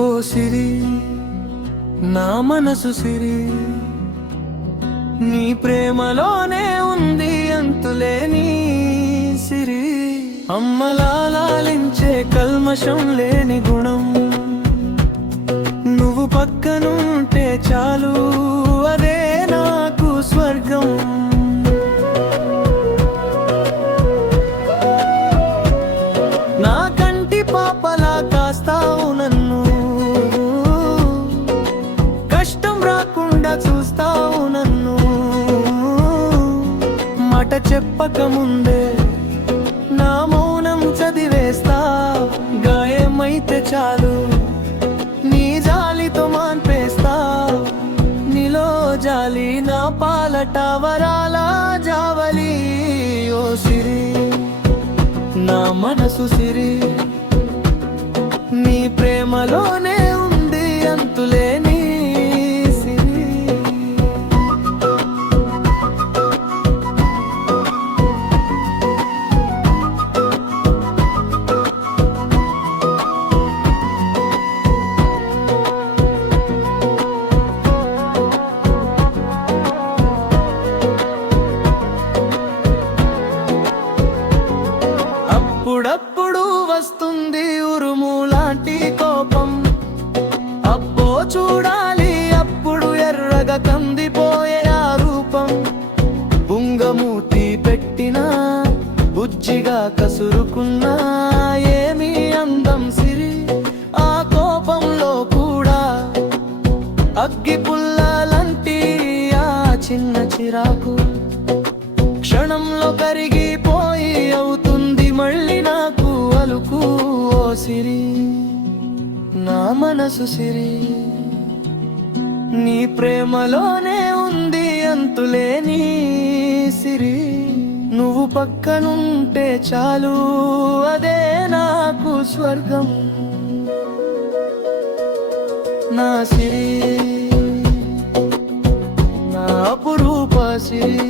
ఓ సిరి నా మనసు సిరి. నీ ప్రేమలోనే ఉంది అంతులేని సిరి. అమ్మలాలించే కల్మషం లేని గుణం. నువ్వు పక్కనుంటే చాలు. రాకుండా చూస్తావు నన్ను. మాట చెప్పక ముందే నా మౌనం చదివేస్తా. గాయమైతే చాలు నీ జాలితో మాన్పేస్తా. నీలో జాలి నా పాలట వరాల జావలి. ఓ సిరి నా మనసు సిరి నీ ప్రేమలోనే కసురుకున్నా ఏమి అందం సిరి. ఆ కోపంలో కూడా అగ్గి పుల్లలంటి ఆ చిన్న చిరాకు. క్షణంలో కరిగిపోయి అవుతుంది మళ్ళీ నాకు అలుకు ఓ సిరి. నా మనసు సిరి. నీ ప్రేమలోనే ఉంది అంతులేని సిరి. నువ్వు పక్కనుంటే చాలు అదే నాకు స్వర్గం. నా సిరి నా అపురూప సిరి